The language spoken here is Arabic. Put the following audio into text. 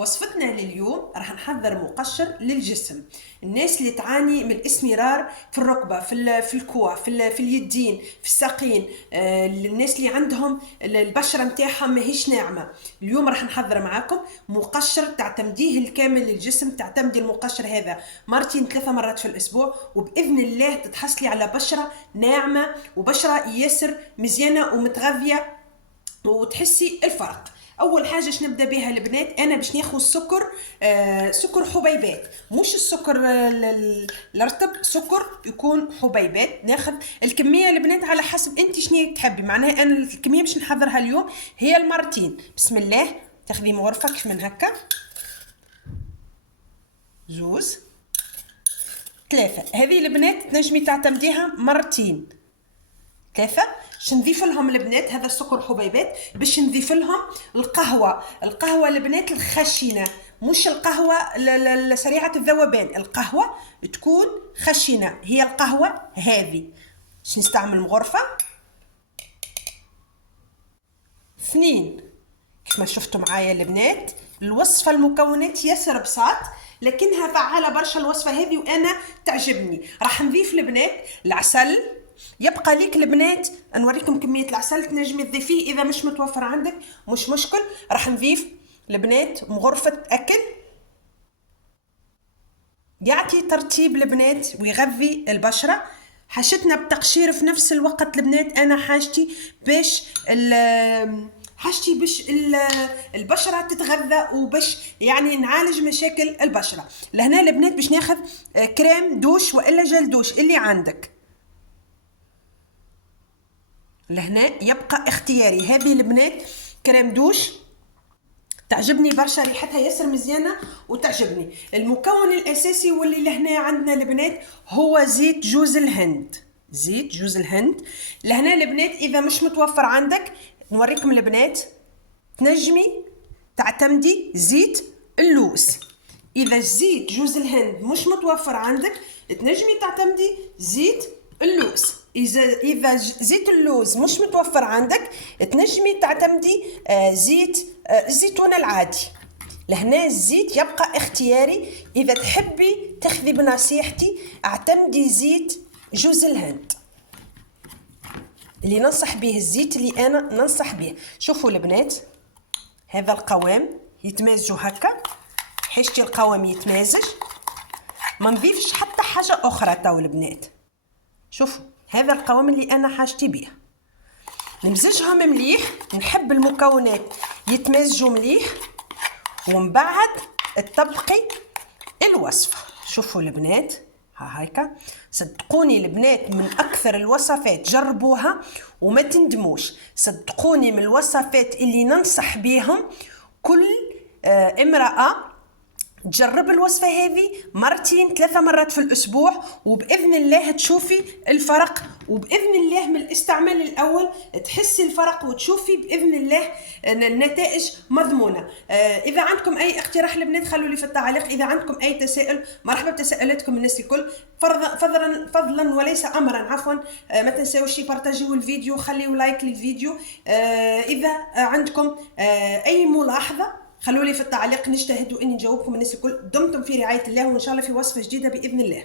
وصفتنا لليوم راح نحضر مقشر للجسم. الناس اللي تعاني من الاسمرار في الركبه، في الكوع، في اليدين، في الساقين، الناس اللي عندهم البشره نتاعهم ماهيش ناعمه، اليوم راح نحضر معاكم مقشر تعتمديه الكامل للجسم. تعتمدي المقشر هذا مرتين 3 مرات في الاسبوع، وباذن الله تتحصلي على بشره ناعمه وبشره ياسر مزيانه ومتغذيه وتحسي الفرق. اول حاجه باش نبدا بها البنات، انا باش ناخذ السكر، سكر حبيبات، مش السكر الرطب، سكر يكون حبيبات. ناخذ الكميه البنات على حسب انت شنو تحبي، معناها انا الكميه باش نحضرها اليوم هي المرتين. بسم الله، تاخذي مغرفه كيف من هكا، 2 3. هذه البنات تنجمي تعتمديها مرتين 3. باش نضيف لهم البنات هذا السكر حبيبات، باش نضيف لهم القهوه البنات الخشنه، مش القهوه سريعه الذوبان، القهوه تكون خشنه، هي القهوه هذه. باش نستعمل مغرفه 2. كيف ما شفتوا معايا البنات الوصفه المكونات ياسر بساط لكنها فعاله برشا الوصفه هذه وانا تعجبني. راح نضيف البنات العسل، يبقى ليك البنات نوريكم كميه العسل تنجمي تضيفيه اذا مش متوفر عندك مش مشكل. راح نضيف البنات مغرفه اكل، يعطي ترطيب البنات ويغذي البشره. حاجتنا بتقشير في نفس الوقت البنات، انا حاجتي باش البشره تتغذى وباش يعني نعالج مشاكل البشره. لهنا البنات باش ناخذ كريم دوش والا جل دوش اللي عندك، لهنا يبقى اختياري. هذه البنات كريم دوش تعجبني برشا، ريحتها ياسر مزيانه وتعجبني. المكون الاساسي واللي لهنا عندنا البنات هو زيت جوز الهند، زيت جوز الهند. لهنا البنات اذا مش متوفر عندك نوريكم البنات تنجمي تعتمدي زيت اللوز. اذا زيت جوز الهند مش متوفر عندك تنجمي تعتمدي زيت اللوز. اذا زيت اللوز مش متوفر عندك تنجمي تعتمدي زيت الزيتون العادي. لهنا الزيت يبقى اختياري، اذا تحبي تاخذي بنصيحتي اعتمدي زيت جوز الهند اللي ننصح به، الزيت اللي انا ننصح به. شوفوا البنات هذا القوام يتمازجوا هكا، حشتي القوام يتمازج، ما نضيفش حتى حاجه اخرى. تو البنات شوفوا هذا القوام اللي انا حاجتي به، نمزجهم مليح، نحب المكونات يتمزجوا مليح ومن بعد تطبقي الوصفه. شوفوا البنات هاكا، صدقوني البنات من اكثر الوصفات جربوها وما تندموش، صدقوني من الوصفات اللي ننصح بيهم كل امرأة تجرب الوصفة هذه مرتين 3 مرات في الأسبوع، وبإذن الله تشوفي الفرق، وبإذن الله من الاستعمال الأول تحسي الفرق وتشوفي بإذن الله النتائج مضمونة. إذا عندكم أي اقتراح البنات خلوا لي في التعليق. إذا عندكم أي تساؤل مرحبا بتساؤلاتكم الناس الكل، فضلا وليس أمرا عفوا. ما تنساوش بارتاجيو الفيديو، خليوا لايك للفيديو. إذا عندكم أي ملاحظة خلوا لي في التعليق، نجتهد واني نجاوبكم الناس الكل. دمتم في رعاية الله، وان شاء الله في وصفة جديدة بإذن الله.